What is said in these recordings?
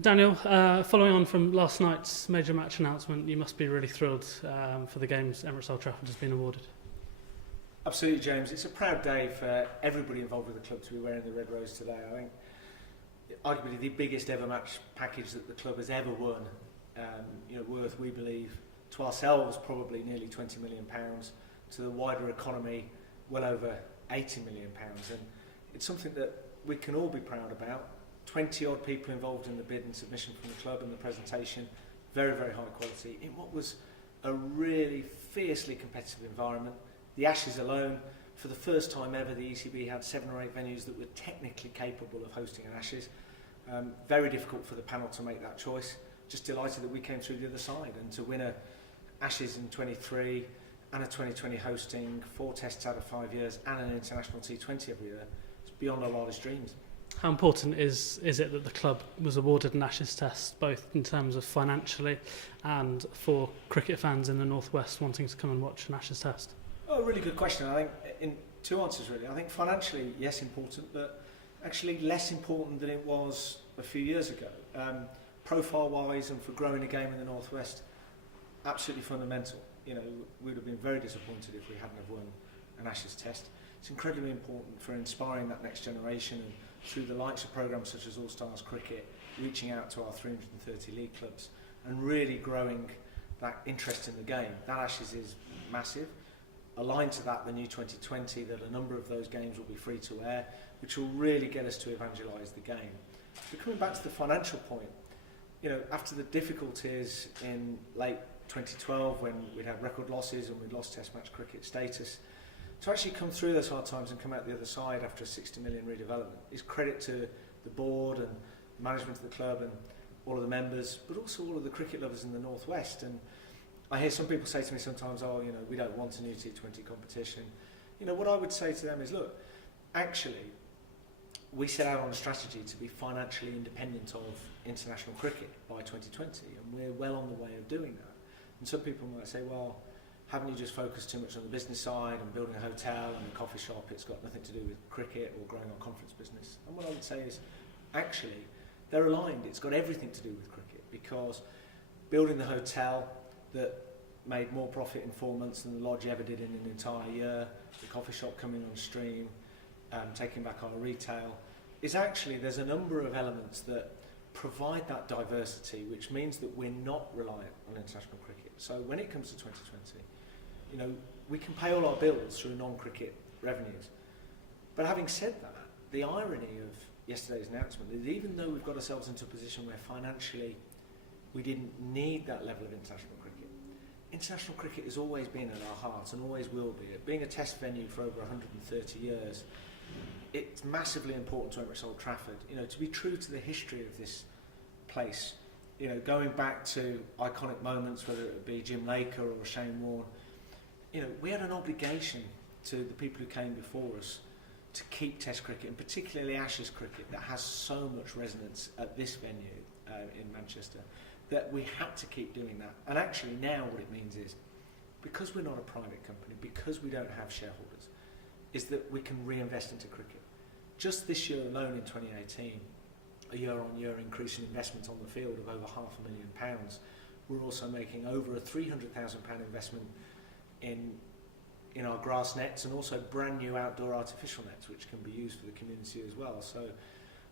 Daniel, following on from last night's major match announcement, you must be really thrilled for the games Emirates Old Trafford has been awarded. Absolutely, James. It's a proud day for everybody involved with the club to be wearing the red rose today. I think arguably the biggest ever match package that the club has ever won, worth, we believe, to ourselves probably nearly £20 million, to the wider economy well over £80 million. And it's something that we can all be proud about. 20 odd people involved in the bid and submission from the club and the presentation, very, very high quality, in what was a really fiercely competitive environment. The Ashes alone, for the first time ever, the ECB had 7 or 8 venues that were technically capable of hosting an Ashes. Very difficult for the panel to make that choice. Just delighted that we came through the other side, and to win a Ashes in 23 and a 2020 hosting, 4 tests out of 5 years and an international T20 every year, it's beyond our wildest dreams. How important is it that the club was awarded an Ashes test, both in terms of financially and for cricket fans in the Northwest wanting to come and watch an Ashes test? Oh, a really good question. I think in 2 answers really. I think financially, yes, important, but actually less important than it was a few years ago. Profile-wise and for growing a game in the Northwest, absolutely fundamental. You know, we would have been very disappointed if we hadn't have won an Ashes test. It's incredibly important for inspiring that next generation, and through the likes of programmes such as All Stars Cricket, reaching out to our 330 league clubs and really growing that interest in the game. That Ashes is massive. Aligned to that, the new 2020, that a number of those games will be free to air, which will really get us to evangelise the game. But coming back to the financial point, you know, after the difficulties in late 2012 when we'd had record losses and we'd lost Test match cricket status, to actually come through those hard times and come out the other side after a 60 million redevelopment is credit to the board and the management of the club and all of the members, but also all of the cricket lovers in the Northwest. And I hear some people say to me sometimes, oh, you know, we don't want a new T20 competition. You know, what I would say to them is, look, actually, we set out on a strategy to be financially independent of international cricket by 2020, and we're well on the way of doing that. And some people might say, well, haven't you just focused too much on the business side and building a hotel and a coffee shop? It's got nothing to do with cricket or growing our conference business. And what I would say is, actually, they're aligned. It's got everything to do with cricket, because building the hotel that made more profit in 4 months than the lodge ever did in an entire year, the coffee shop coming on stream, taking back our retail, is actually, there's a number of elements that provide that diversity, which means that we're not reliant on international cricket. So when it comes to 2020, you know, we can pay all our bills through non-cricket revenues. But having said that, the irony of yesterday's announcement is, even though we've got ourselves into a position where financially we didn't need that level of international cricket has always been at our heart and always will be. Being a test venue for over 130 years, it's massively important to Emirates Old Trafford, you know, to be true to the history of this place. You know, going back to iconic moments, whether it be Jim Laker or Shane Warne, you know, we had an obligation to the people who came before us to keep Test cricket, and particularly Ashes cricket, that has so much resonance at this venue in Manchester, that we had to keep doing that. And actually now what it means is, because we're not a private company, because we don't have shareholders, is that we can reinvest into cricket. Just this year alone in 2018, a year-on-year increase in investment on the field of over £500,000. We're also making over a £300,000 investment in our grass nets, and also brand new outdoor artificial nets which can be used for the community as well. So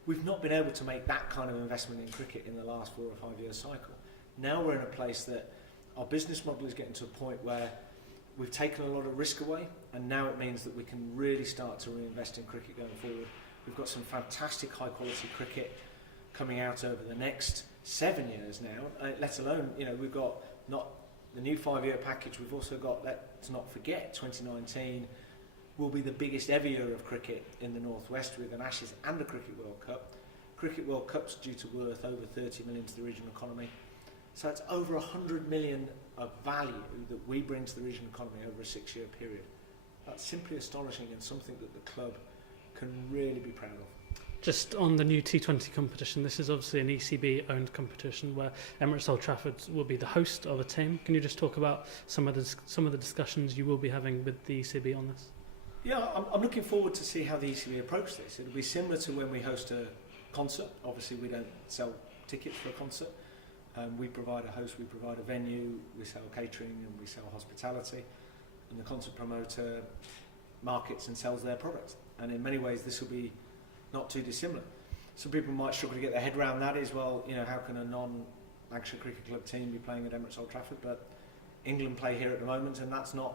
we've not been able to make that kind of investment in cricket in the last 4 or 5 year cycle. Now we're in a place that our business model is getting to a point where we've taken a lot of risk away, and now it means that we can really start to reinvest in cricket going forward. We've got some fantastic high quality cricket coming out over the next 7 years now, let alone, you know, we've got not the new 5 year package, we've also got, let's not forget, 2019 will be the biggest ever year of cricket in the Northwest, with an Ashes and a Cricket World Cup. Cricket World Cup's due to worth over 30 million to the regional economy. So it's over 100 million of value that we bring to the regional economy over a 6 year period. That's simply astonishing, and something that the club can really be proud of. Just on the new T20 competition, this is obviously an ECB-owned competition where Emirates Old Trafford will be the host of a team. Can you just talk about some of the discussions you will be having with the ECB on this? Yeah, I'm looking forward to see how the ECB approach this. It'll be similar to when we host a concert. Obviously, we don't sell tickets for a concert. We provide a host, we provide a venue, we sell catering and we sell hospitality, and the concert promoter markets and sells their products. And in many ways this will be not too dissimilar. Some people might struggle to get their head around that as well, how can a non-Lancashire Cricket Club team be playing at Emirates Old Trafford, but England play here at the moment and that's not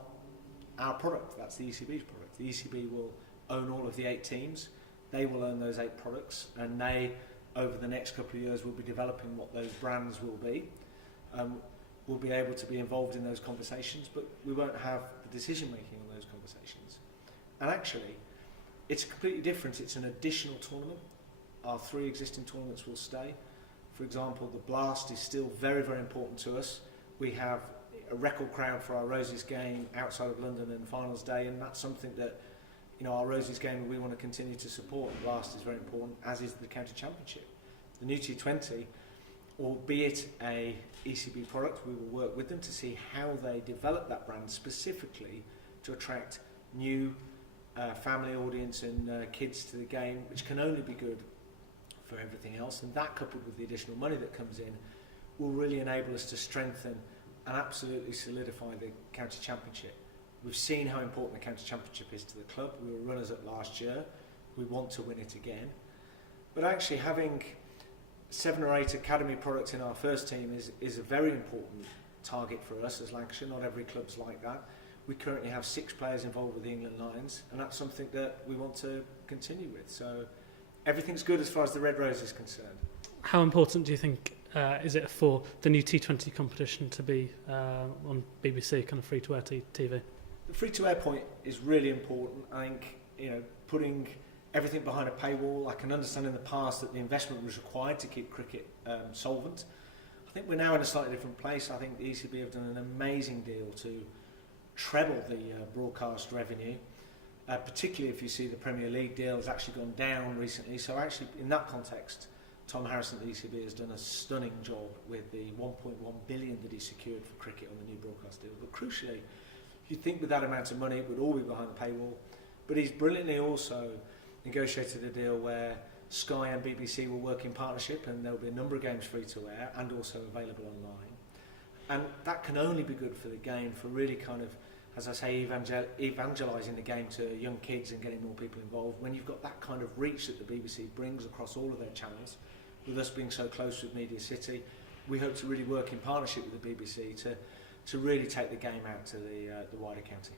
our product, that's the ECB's product. The ECB will own all of the 8 teams, they will own those 8 products, and they, over the next couple of years, will be developing what those brands will be. We'll be able to be involved in those conversations, but we won't have the decision making on those conversations. And actually, it's completely different. It's an additional tournament. Our 3 existing tournaments will stay. For example, the Blast is still very, very important to us. We have a record crowd for our Roses game outside of London in finals day, and that's something that our Roses game we want to continue to support. The Blast is very important, as is the County Championship. The new T20, albeit a ECB product, we will work with them to see how they develop that brand specifically to attract new family audience and kids to the game, which can only be good for everything else. And that, coupled with the additional money that comes in, will really enable us to strengthen and absolutely solidify the County Championship. We've seen how important the County Championship is to the club. We were runners at last year. We want to win it again. But actually having 7 or 8 academy products in our first team is a very important target for us as Lancashire. Not every club's like that. We currently have 6 players involved with the England Lions, and that's something that we want to continue with. So everything's good as far as the Red Rose is concerned. How important do you think is it for the new T20 competition to be on BBC, kind of free-to-air TV? The free-to-air point is really important. I think, putting everything behind a paywall, I can understand in the past that the investment was required to keep cricket solvent. I think we're now in a slightly different place. I think the ECB have done an amazing deal to treble the broadcast revenue, particularly if you see the Premier League deal has actually gone down recently. So actually, in that context, Tom Harrison at the ECB has done a stunning job with the 1.1 billion that he secured for cricket on the new broadcast deal. But crucially, you'd think with that amount of money it would all be behind the paywall, but he's brilliantly also negotiated a deal where Sky and BBC will work in partnership, and there'll be a number of games free to air and also available online. And that can only be good for the game, for really kind of, as I say, evangelising the game to young kids and getting more people involved. When you've got that kind of reach that the BBC brings across all of their channels, with us being so close with Media City, we hope to really work in partnership with the BBC to really take the game out to the wider county.